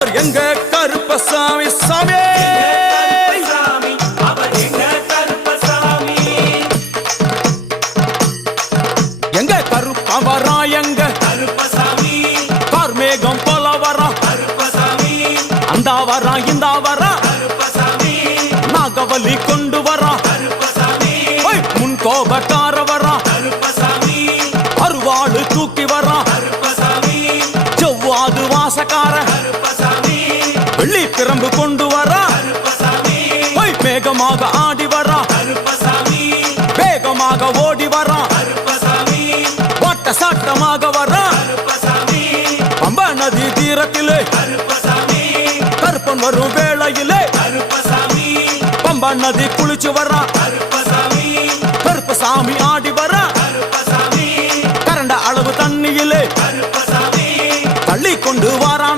எங்க கருப்பசாமி சாமி எங்க கருப்பா வரா எங்க கருப்பசாமி கார்மேகம் போல வரா கருப்பசாமி அந்த வரா இந்த வரா கருப்பசாமி நாகவலி கொண்டு வரா கருப்பசாமி முன் கோபக்கார வரா கருப்பசாமி அருவாளு தூக்கி வரா கருப்பசாமி செவ்வாது வாசக்கார கருப்பசாமி வெள்ளி பிரம்பு கொண்டு வரா கருப்பசாமி மேகமாக ஆடி வரா கருப்பசாமி வேகமாக ஓடி வரா கருப்பசாமி வாட்ட சாட்டமாக வரா கருப்பசாமி பம்பா நதி தீரத்திலே கருப்பசாமி கருப்பன் வரும் வேளையிலே கருப்பசாமி பம்பா நதி குளிச்சு வரா கருப்பசாமி கருப்பசாமி ஆடி வரா கருப்பசாமி கரண்ட அளவு தண்ணியிலே கருப்பசாமி தள்ளி கொண்டு வாரான்